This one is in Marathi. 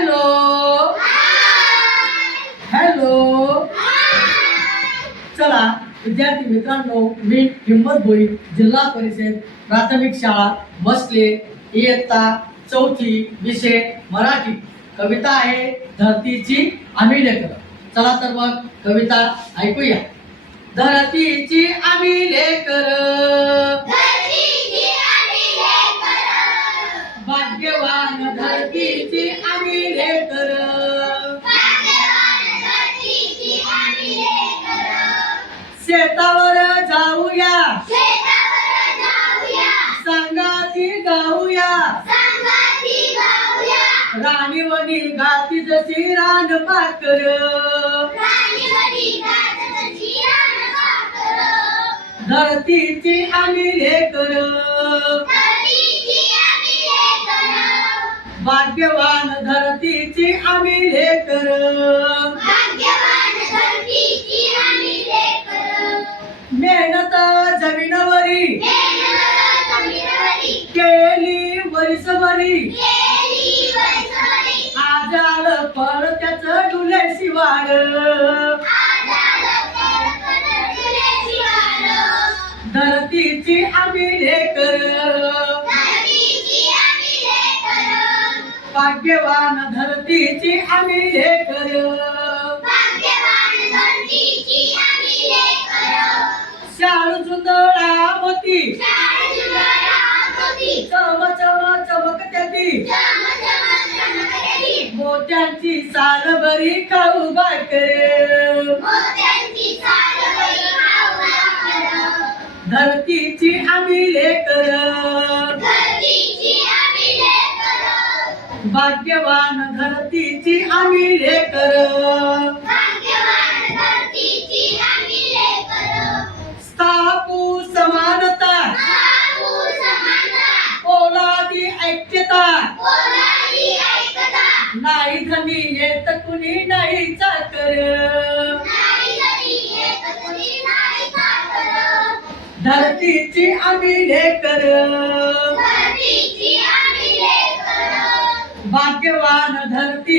हॅलो. हॅलो. चला विद्यार्थी मित्रांनो मी हिंमत भोई जिल्हा परिषद प्राथमिक शाळा बसले इयत्ता चौथी विषय मराठी. कविता आहे धरतीची आम्ही लेकर चला तर मग कविता ऐकूया. धरतीची आम्ही लेकर भाग्यवान धरतीची शेतावर जाऊया. संगाती गाऊया. राणीवणी गाती जशी रान पाकर धरतीची आम्ही लेकर भाग्यवान धरतीची आम्ही लेकर डुल्याशी वाढ धरतीची आम्ही लेकर भाग्यवान धरतीची आम्ही लेकर शाळू जुंदळावती चम चम चमकत्या ती मोत्यांची साल बरी खाऊ बाकर धरतीची आम्ही लेकर. भाग्यवान धरतीची आम्ही लेकर. स्थापू समानता. ओलादी ऐक्यता. नाही धनी येत कुणी नाही चाकर धरतीची आम्ही लेकर. भाग्यवान धरती